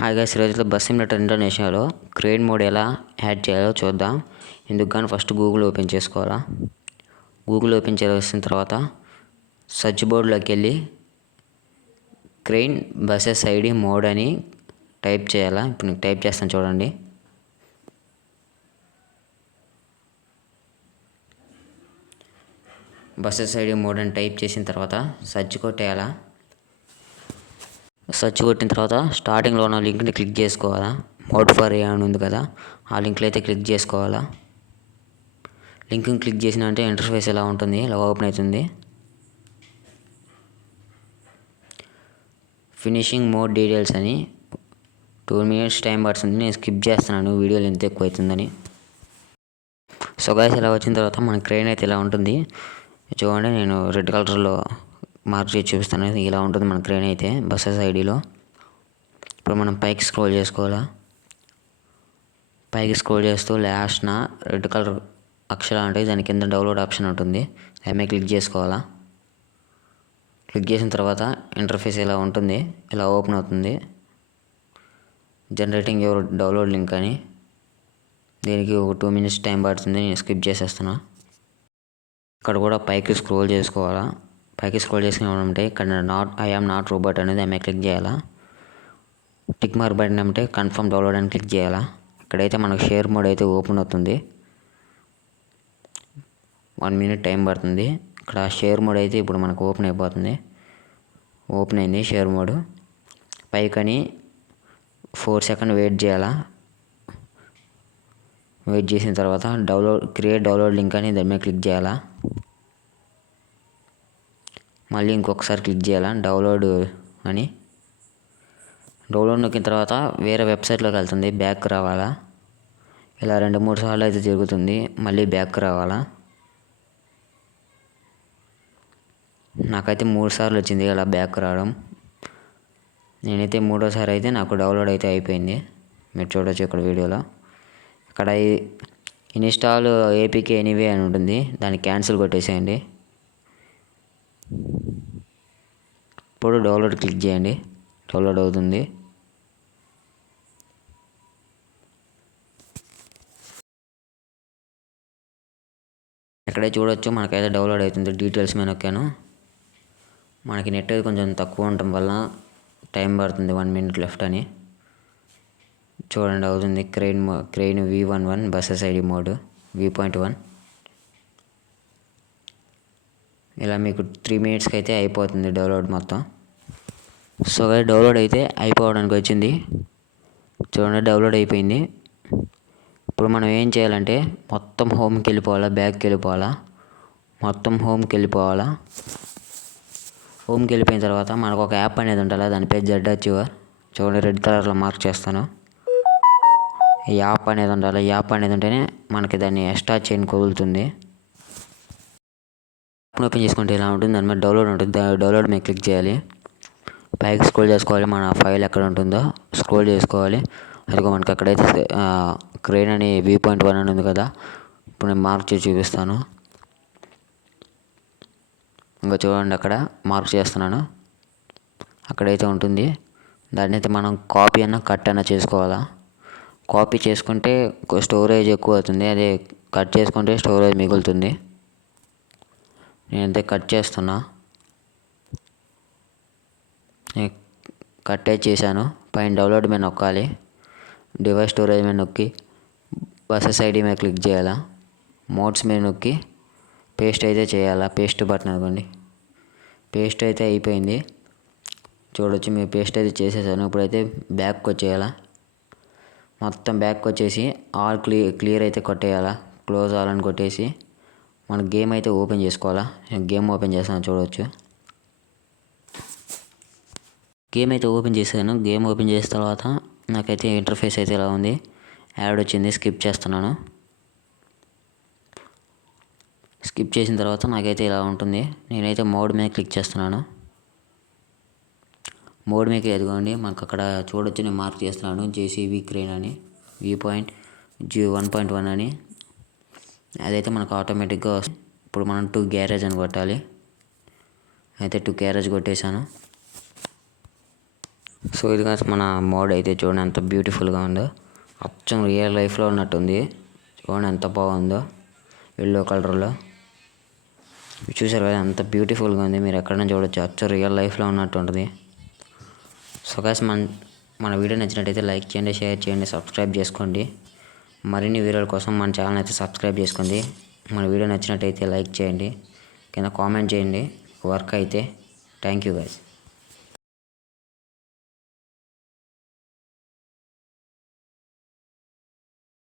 Hi guys, ఈరోజు bus simulator ఇండోనేషియాలో crane mode ఎలా యాడ్ చేయాలో చూద్దాం. ఇందుకు కానీ ఫస్ట్ గూగుల్ ఓపెన్ చేసుకోవాలా. గూగుల్ ఓపెన్ చేసిన తర్వాత సెర్చ్ బోర్డులోకి వెళ్ళి క్రెయిన్ బసెస్ ఐడి మోడ్ అని టైప్ చేయాలా. ఇప్పుడు నేను టైప్ చేస్తాను చూడండి. బసెస్ ఐడి మోడ్ అని టైప్ చేసిన తర్వాత సెర్చ్ కొట్టేయాలా. సెర్చ్ కొట్టిన తర్వాత స్టార్టింగ్లో ఉన్న లింక్ని క్లిక్ చేసుకోవాలా. మోడ్ ఫర్ ఏ అని ఉంది కదా, ఆ లింక్లో అయితే క్లిక్ చేసుకోవాలా. లింక్ని క్లిక్ చేసిన అంటే ఇంటర్ఫేస్ ఎలా ఉంటుంది, ఇలా ఓపెన్ అవుతుంది. ఫినిషింగ్ మోడ్ డీటెయిల్స్ అని 2 minutes టైం పడుతుంది. నేను స్కిప్ చేస్తున్నాను, వీడియోలు ఎంత ఎక్కువ అవుతుందని. సో గైస్, ఇలా వచ్చిన తర్వాత మన క్రెయిన్ అయితే ఇలా ఉంటుంది. చూడండి, నేను రెడ్ కలర్లో మార్క్ చేసి చూపిస్తాను. ఇలా ఉంటుంది మన క్రెయిన్ అయితే బస్సెస్ ఐడిలో. ఇప్పుడు మనం పైకి స్క్రోల్ చేసుకోవాలా. పైకి స్క్రోల్ చేస్తూ లాస్ట్న రెడ్ కలర్ అక్షరాలు ఉంటాయి, దాని కింద డౌన్లోడ్ ఆప్షన్ ఉంటుంది. దాని మీద క్లిక్ చేసుకోవాలా. క్లిక్ చేసిన తర్వాత ఇంటర్ఫేస్ ఇలా ఉంటుంది, ఇలా ఓపెన్ అవుతుంది. జనరేటింగ్ యువర్ డౌన్లోడ్ లింక్ అని, దీనికి ఒక 2 minutes టైం పడుతుంది. నేను స్కిప్ చేసేస్తున్నా. ఇక్కడ కూడా పైకి స్క్రోల్ చేసుకోవాలా. పైకి స్క్రోల్ చేసుకున్నామంటే ఇక్కడ ఐ ఆమ్ నాట్ రోబోట్ అనేది ఆమె క్లిక్ చేయాలా. టిక్ మార్క్ బటన్ అంటే కన్ఫర్మ్ డౌన్లోడ్ అని క్లిక్ చేయాలా. ఇక్కడైతే మనకు షేర్ మోడ్ అయితే ఓపెన్ అవుతుంది. 1 minute టైం పడుతుంది. ఇక్కడ షేర్ మోడ్ అయితే ఇప్పుడు మనకు ఓపెన్ అయిపోతుంది. ఓపెన్ అయింది షేర్ మోడ్. పైకని 4 seconds వెయిట్ చేయాలా. వెయిట్ చేసిన తర్వాత క్రియేట్ డౌన్లోడ్ లింక్ అని దాని మీద క్లిక్ చేయాలా. మళ్ళీ ఇంకొకసారి క్లిక్ చేయాలా డౌన్లోడ్ అని. డౌన్లోడ్ నొక్కిన తర్వాత వేరే వెబ్సైట్లోకి వెళ్తుంది, బ్యాక్ రావాలా. ఇలా 2-3 సార్లు అయితే జరుగుతుంది, మళ్ళీ బ్యాక్ రావాలా. నాకైతే 3 సార్లు వచ్చింది ఇలా బ్యాక్ రావడం. నేనైతే 3వసారి అయితే నాకు డౌన్లోడ్ అయితే అయిపోయింది. మీరు చూడవచ్చు ఇక్కడ వీడియోలో. ఇక్కడ ఇన్స్టాల్ ఏపీకే ఎనీవే అని ఉంటుంది, దాన్ని క్యాన్సిల్ కొట్టేసేయండి. ఇప్పుడు డౌన్లోడ్ క్లిక్ చేయండి, డౌన్లోడ్ అవుతుంది. ఇక్కడే చూడొచ్చు మనకైతే డౌన్లోడ్ అవుతుంది. డీటెయిల్స్ మీద నొక్కాను. మనకి నెట్ అయితే కొంచెం తక్కువ ఉండటం వల్ల టైం పడుతుంది, 1 minute లెఫ్ట్ అని. చూడండి అవుతుంది. Crane V11 buses ID mode V.1. ఇలా మీకు 3 minutesకి అయితే అయిపోతుంది డౌన్లోడ్ మొత్తం. సో డౌన్లోడ్ అయితే అయిపోవడానికి వచ్చింది. చూడండి డౌన్లోడ్ అయిపోయింది. ఇప్పుడు మనం ఏం చేయాలంటే మొత్తం హోమ్కి వెళ్ళిపోవాలా, బ్యాక్కి వెళ్ళిపోవాలా. మొత్తం హోమ్కి వెళ్ళిపోవాలా. హోమ్కి వెళ్ళిపోయిన తర్వాత మనకు ఒక యాప్ అనేది ఉండాలి, దాని పేరు ZAchiever. చూడండి రెడ్ కలర్లో మార్క్ చేస్తాను. ఈ యాప్ అనేది ఉండాలి. ఈ యాప్ అనేది ఉంటేనే మనకి దాన్ని ఎక్స్ట్రా చైన్ కుదులుతుంది. ఓపెన్ చేసుకుంటే ఇలా ఉంటుంది, దాని మీద డౌన్లోడ్ ఉంటుంది. డౌన్లోడ్ మీద క్లిక్ చేయాలి. పైకి స్క్రోల్ చేసుకోవాలి, మన ఫైల్ ఎక్కడ ఉంటుందో స్క్రోల్ చేసుకోవాలి. అదిగో మనకి అక్కడైతే క్రెయిన్ అని V.1 అని ఉంది కదా, ఇప్పుడు నేను మార్క్ చేసి చూపిస్తాను. ఇంకా చూడండి అక్కడ మార్క్ చేస్తున్నాను, అక్కడైతే ఉంటుంది. దాన్ని అయితే మనం కాపీ కట్ చేసుకోవాలా. కాపీ చేసుకుంటే స్టోరేజ్ ఎక్కువ అవుతుంది, అదే కట్ చేసుకుంటే స్టోరేజ్ మిగులుతుంది. నేనైతే కట్ చేస్తున్నా. కట్ చేశాను. పైన డౌన్లోడ్ మీద నొక్కాలి. డివైస్ స్టోరేజ్ మీద నొక్కి బస్సెస్ ఐడి మీద క్లిక్ చేయాలా. మోడ్స్ మీద నొక్కి పేస్ట్ అయితే చేయాలా. పేస్ట్ బటన్ అనుకోండి. పేస్ట్ అయితే అయిపోయింది. చూడొచ్చు మీరు పేస్ట్ అయితే చేసేసాను. ఇప్పుడైతే బ్యాక్ వచ్చేయాలా. మొత్తం బ్యాక్ వచ్చేసి ఆల్ క్లియర్ అయితే కొట్టేయాలా. క్లోజ్ ఆల్ అని కొట్టేసి మన గేమ్ అయితే ఓపెన్ చేసుకోవాలా. నేను గేమ్ ఓపెన్ చేస్తాను, చూడవచ్చు. గేమ్ అయితే ఓపెన్ చేశాను. గేమ్ ఓపెన్ చేసిన తర్వాత నాకైతే ఇంటర్ఫేస్ అయితే ఇలా ఉంది. యాడ్ వచ్చింది, స్కిప్ చేస్తున్నాను. స్కిప్ చేసిన తర్వాత నాకైతే ఇలా ఉంటుంది. నేనైతే మోడ్ మీద క్లిక్ చేస్తున్నాను. మోడ్ మీద ఎదుగుకోండి, మనకు అక్కడ చూడొచ్చు. నేను మార్క్ చేస్తున్నాను JCB క్రెయిన్ అని V.1.1 అని. అదైతే మనకు ఆటోమేటిక్గా ఇప్పుడు మనం 2 గ్యారేజ్ అని కొట్టాలి. అయితే 2 గ్యారేజ్ కొట్టేశాను. సో ఇది guys మన మోడ్ అయితే చూడండి ఎంత బ్యూటిఫుల్గా ఉందో, అచ్చం రియల్ లైఫ్లో ఉన్నట్టుంది. చూడండి ఎంత బాగుందో ఎల్లో కలర్లో. చూసారు కదా ఎంత బ్యూటిఫుల్గా ఉంది, మీరు ఎక్కడైనా చూడొచ్చు, అచ్చం రియల్ లైఫ్లో ఉన్నట్టు ఉంటుంది. సో guys మన వీడియో నచ్చినట్టయితే లైక్ చేయండి, షేర్ చేయండి, సబ్స్క్రైబ్ చేసుకోండి. మరిన్ని వీడియోల కోసం మన ఛానల్ అయితే సబ్స్క్రైబ్ చేసుకోండి. మన వీడియో నచ్చినట్టయితే లైక్ చేయండి, కింద కామెంట్ చేయండి వర్క్ అయితే. Thank you guys.